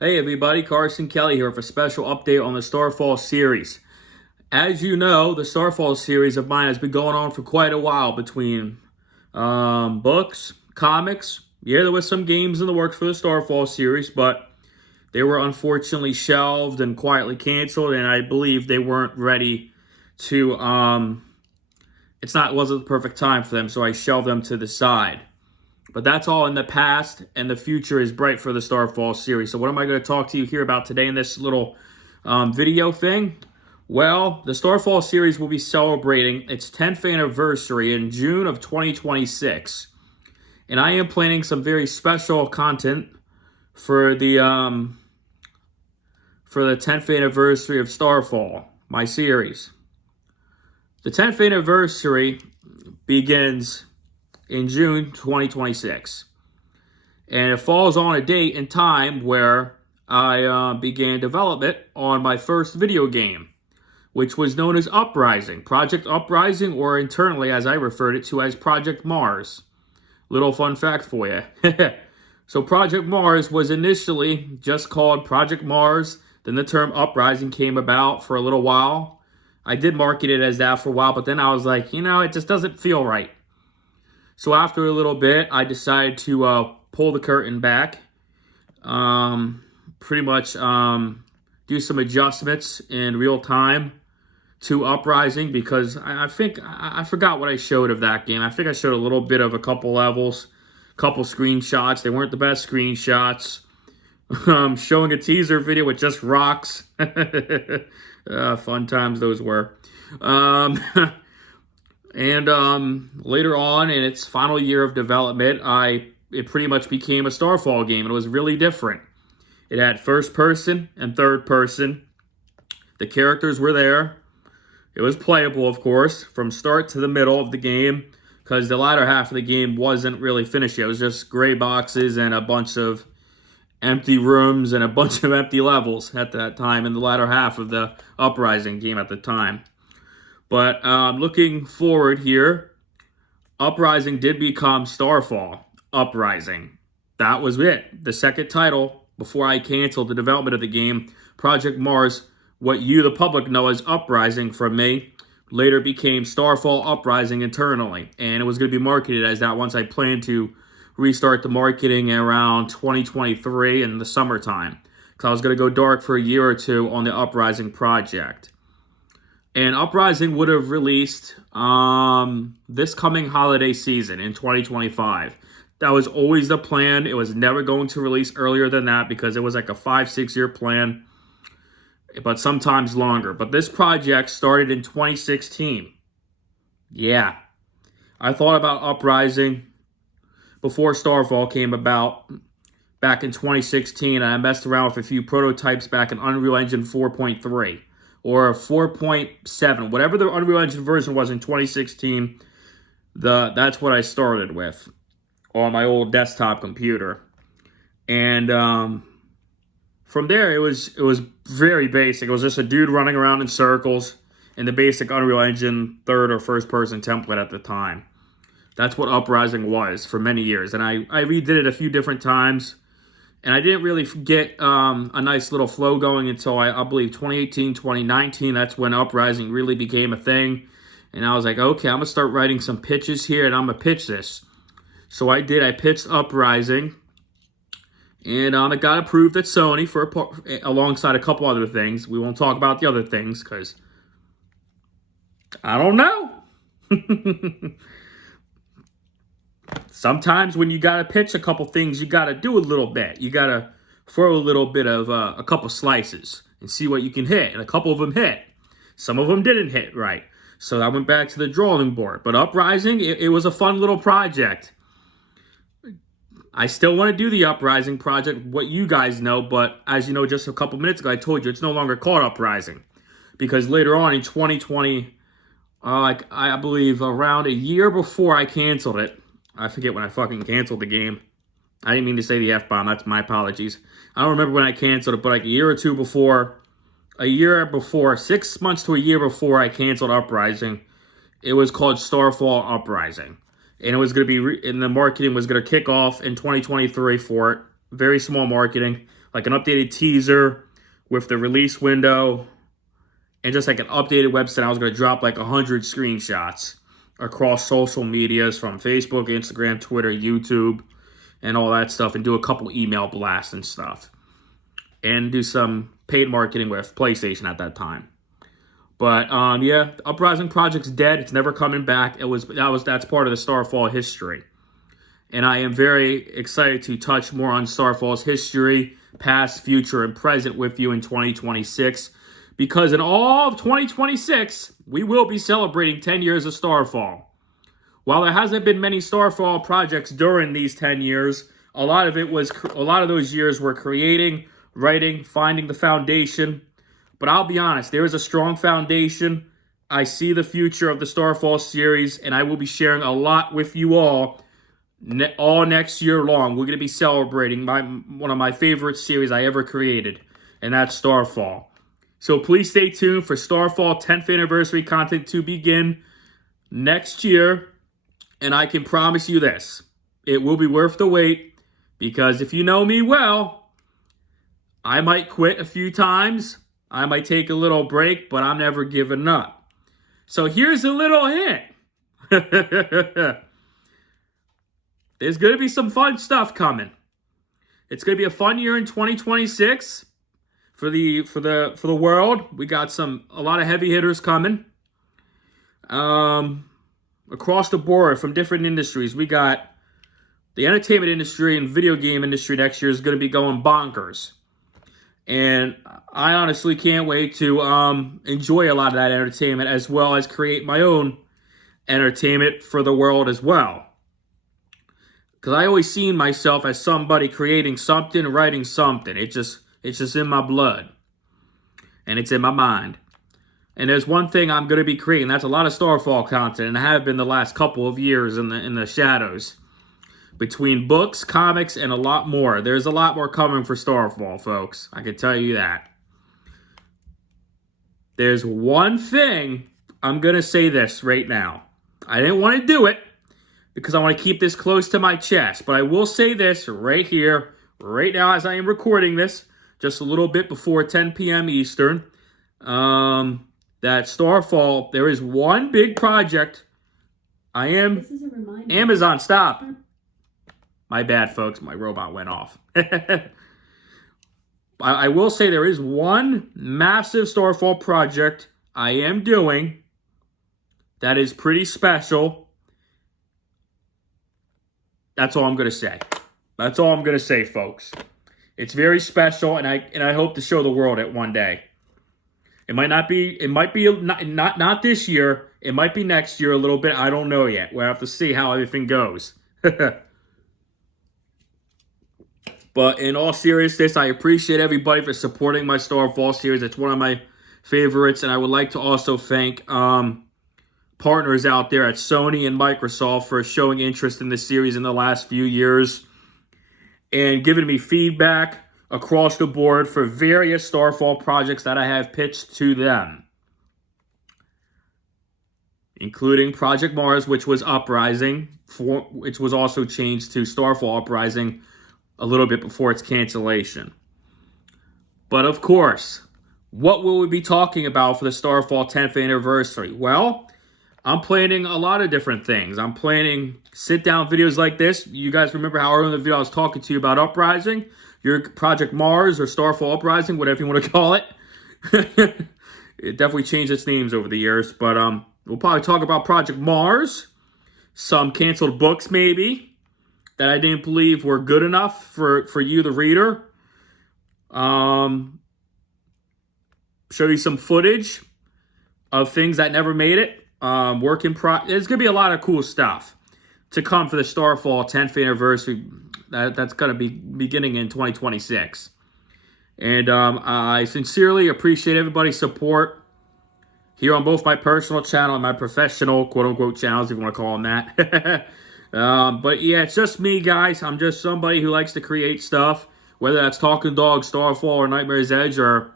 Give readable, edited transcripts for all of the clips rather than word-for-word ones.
Hey everybody, Carson Kelly here for a special update on the Starfall series. As you know, the Starfall series of mine has been going on for quite a while between books, comics. Yeah, there was some games in the works for the Starfall series, but they were unfortunately shelved and quietly canceled, and I believe they weren't ready to, it wasn't the perfect time for them, so I shelved them to the side. But that's all in the past, and the future is bright for the Starfall series. So what am I going to talk to you here about today in this little video thing? Well, the Starfall series will be celebrating its 10th anniversary in June of 2026. And I am planning some very special content for the 10th anniversary of Starfall, my series. The 10th anniversary begins in June 2026. And it falls on a date and time where I began development on my first video game, which was known as Uprising, Project Uprising, or internally, as I referred it to, as Project Mars. Little fun fact for you. So Project Mars was initially just called Project Mars. Then the term Uprising came about for a little while. I did market it as that for a while, but then I was like, it just doesn't feel right. So after a little bit, I decided to pull the curtain back, pretty much do some adjustments in real time to Uprising, because I think I forgot what I showed of that game. I think I showed a little bit of a couple levels, couple screenshots. They weren't the best screenshots. Showing a teaser video with just rocks. Fun times those were. And later on in its final year of development, it pretty much became a Starfall game. It was really different. It had first person and third person. The characters were there. It was playable, of course, from start to the middle of the game, because the latter half of the game wasn't really finished yet. It was just gray boxes and a bunch of empty rooms and a bunch of empty levels at that time in the latter half of the Uprising game at the time. But looking forward here, Uprising did become Starfall Uprising. That was it. The second title, before I canceled the development of the game, Project Mars, what you, the public, know as Uprising from me, later became Starfall Uprising internally. And it was going to be marketed as that once I planned to restart the marketing around 2023 in the summertime. Because I was going to go dark for a year or two on the Uprising project. And Uprising would have released this coming holiday season in 2025. That was always the plan. It was never going to release earlier than that because it was like a 5-6 year plan, but sometimes longer. But this project started in 2016. Yeah. I thought about Uprising before Starfall came about back in 2016. And I messed around with a few prototypes back in Unreal Engine 4.3. Or 4.7, whatever the Unreal Engine version was in 2016, that's what I started with on my old desktop computer. And from there, it was very basic. It was just a dude running around in circles in the basic Unreal Engine third or first person template at the time. That's what Uprising was for many years. And I redid it a few different times. And I didn't really get a nice little flow going until I believe 2018, 2019. That's when Uprising really became a thing. And I was like, okay, I'm going to start writing some pitches here and I'm going to pitch this. So I did. I pitched Uprising. And it got approved at Sony alongside a couple other things. We won't talk about the other things because I don't know. Sometimes when you got to pitch a couple things, you got to do a little bit. You got to throw a little bit of a couple slices and see what you can hit. And a couple of them hit. Some of them didn't hit right. So I went back to the drawing board. But Uprising, it was a fun little project. I still want to do the Uprising project, what you guys know. But as you know, just a couple minutes ago, I told you it's no longer called Uprising. Because later on in 2020, I believe around a year before I canceled it, I forget when I fucking canceled the game. I didn't mean to say the F-bomb. That's my apologies. I don't remember when I canceled it, but like a year or two before, 6 months to a year before I canceled Uprising, it was called Starfall Uprising. And it was going to be, and the marketing was going to kick off in 2023 for it. Very small marketing, like an updated teaser with the release window and just like an updated website. I was going to drop like 100 screenshots across social medias from Facebook, Instagram, Twitter, YouTube, and all that stuff, and do a couple email blasts and stuff, and do some paid marketing with PlayStation at that time. But yeah, the Uprising project's dead. It's never coming back. That's part of the Starfall history. And I am very excited to touch more on Starfall's history, past, future, and present with you in 2026. Because in all of 2026, we will be celebrating 10 years of Starfall. While there hasn't been many Starfall projects during these 10 years, a lot of those years were creating, writing, finding the foundation. But I'll be honest, there is a strong foundation. I see the future of the Starfall series, and I will be sharing a lot with you all next year long. We're going to be celebrating one of my favorite series I ever created, and that's Starfall. So please stay tuned for Starfall 10th anniversary content to begin next year. And I can promise you this, it will be worth the wait, because if you know me well, I might quit a few times. I might take a little break, but I'm never giving up. So here's a little hint. There's going to be some fun stuff coming. It's going to be a fun year in 2026 for the world. We got a lot of heavy hitters coming. Across the board from different industries. We got the entertainment industry and video game industry next year is going to be going bonkers. And I honestly can't wait to enjoy a lot of that entertainment, as well as create my own entertainment for the world as well. Because I always seen myself as somebody creating something, writing something. It's just in my blood. And it's in my mind. And there's one thing I'm going to be creating. That's a lot of Starfall content, and I have been the last couple of years in the shadows. Between books, comics, and a lot more. There's a lot more coming for Starfall, folks. I can tell you that. There's one thing, I'm going to say this right now. I didn't want to do it because I want to keep this close to my chest. But I will say this right here, right now as I am recording this, just a little bit before 10 p.m. Eastern, that Starfall, there is one big project. This is a reminder. Amazon, stop. My bad, folks. My robot went off. I will say there is one massive Starfall project I am doing that is pretty special. That's all I'm going to say. That's all I'm going to say, folks. It's very special, and I hope to show the world it one day. It might be not this year. It might be next year a little bit. I don't know yet. We'll have to see how everything goes. But in all seriousness, I appreciate everybody for supporting my Starfall series. It's one of my favorites, and I would like to also thank partners out there at Sony and Microsoft for showing interest in this series in the last few years and giving me feedback across the board for various Starfall projects that I have pitched to them, including Project Mars, which was Uprising, which was also changed to Starfall Uprising a little bit before its cancellation. But of course, what will we be talking about for the Starfall 10th anniversary? Well, I'm planning a lot of different things. I'm planning sit-down videos like this. You guys remember how early in the video I was talking to you about Uprising? Your Project Mars or Starfall Uprising, whatever you want to call it. It definitely changed its names over the years. But we'll probably talk about Project Mars. Some canceled books, maybe, that I didn't believe were good enough for you, the reader. Show you some footage of things that never made it. There's going to be a lot of cool stuff to come for the Starfall 10th anniversary. That's going to be beginning in 2026. And I sincerely appreciate everybody's support here on both my personal channel and my professional, quote-unquote, channels, if you want to call them that. But yeah, it's just me, guys. I'm just somebody who likes to create stuff, whether that's Talking Dog, Starfall, or Nightmare's Edge, or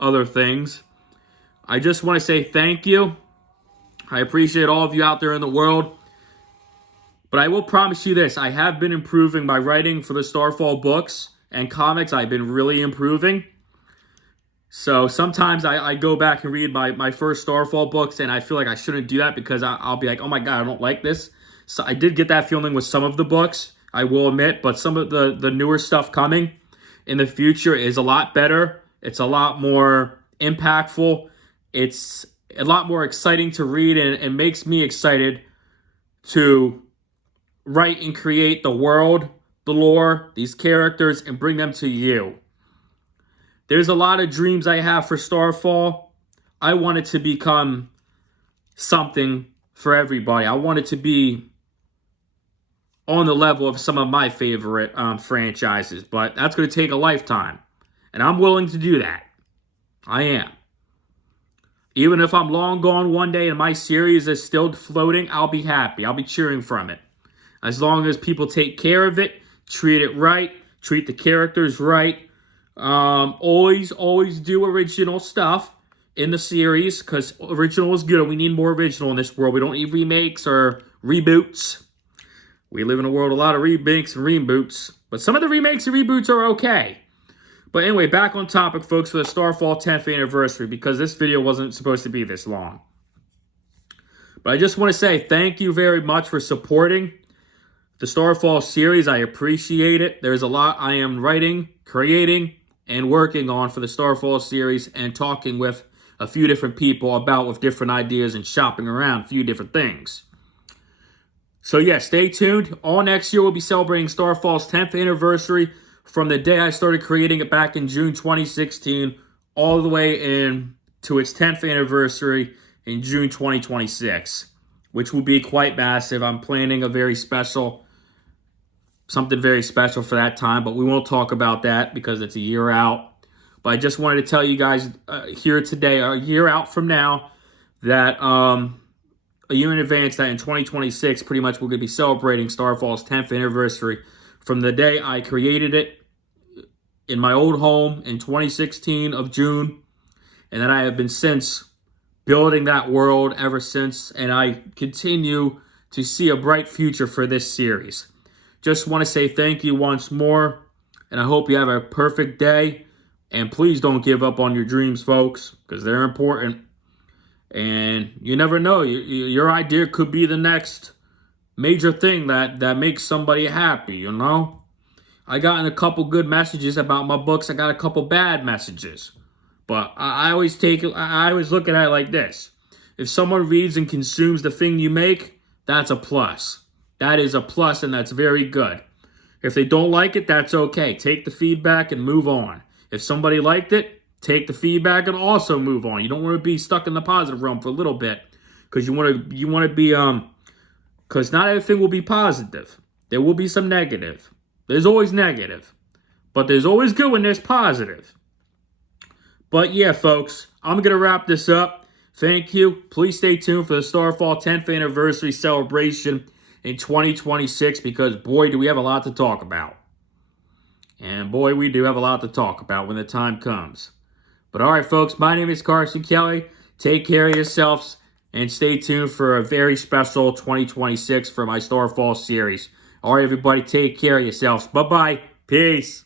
other things. I just want to say thank you. I appreciate all of you out there in the world. But I will promise you this. I have been improving my writing for the Starfall books and comics, I've been really improving. So sometimes I go back and read my first Starfall books, and I feel like I shouldn't do that because I'll be like, oh my God, I don't like this. So I did get that feeling with some of the books, I will admit, but some of the newer stuff coming in the future is a lot better. It's a lot more impactful. It's a lot more exciting to read, and it makes me excited to write and create the world, the lore, these characters, and bring them to you. There's a lot of dreams I have for Starfall. I want it to become something for everybody. I want it to be on the level of some of my favorite franchises, but that's going to take a lifetime, and I'm willing to do that. I am. Even if I'm long gone one day and my series is still floating, I'll be happy. I'll be cheering from it. As long as people take care of it, treat it right, treat the characters right. Always do original stuff in the series, because original is good and we need more original in this world. We don't need remakes or reboots. We live in a world of a lot of remakes and reboots, but some of the remakes and reboots are okay. But anyway, back on topic, folks, for the Starfall 10th anniversary, because this video wasn't supposed to be this long. But I just want to say thank you very much for supporting the Starfall series. I appreciate it. There's a lot I am writing, creating, and working on for the Starfall series, and talking with a few different people about with different ideas and shopping around a few different things. So yeah, stay tuned. All next year we'll be celebrating Starfall's 10th anniversary from the day I started creating it back in June 2016 all the way in to its 10th anniversary in June 2026, which will be quite massive. I'm planning something very special for that time, but we won't talk about that because it's a year out. But I just wanted to tell you guys here today, a year out from now, that a year in advance, that in 2026, pretty much we're going to be celebrating Starfall's 10th anniversary from the day I created it in my old home in 2016 of June, and that I have been since building that world ever since, and I continue to see a bright future for this series. Just want to say thank you once more, and I hope you have a perfect day, and please don't give up on your dreams, folks, because they're important, and you never know, your idea could be the next major thing that makes somebody happy, you know? I gotten a couple good messages about my books. I got a couple bad messages. But I always look at it like this. If someone reads and consumes the thing you make, that's a plus. That is a plus, and that's very good. If they don't like it, that's okay. Take the feedback and move on. If somebody liked it, take the feedback and also move on. You don't want to be stuck in the positive realm for a little bit, because you want to be because not everything will be positive. There will be some negative. There's always negative, but there's always good when there's positive. But yeah, folks, I'm going to wrap this up. Thank you. Please stay tuned for the Starfall 10th anniversary celebration in 2026, because boy, do we have a lot to talk about. And boy, we do have a lot to talk about when the time comes. But all right, folks, my name is Carson Kelly. Take care of yourselves and stay tuned for a very special 2026 for my Starfall series. All right, everybody, take care of yourselves. Bye-bye. Peace.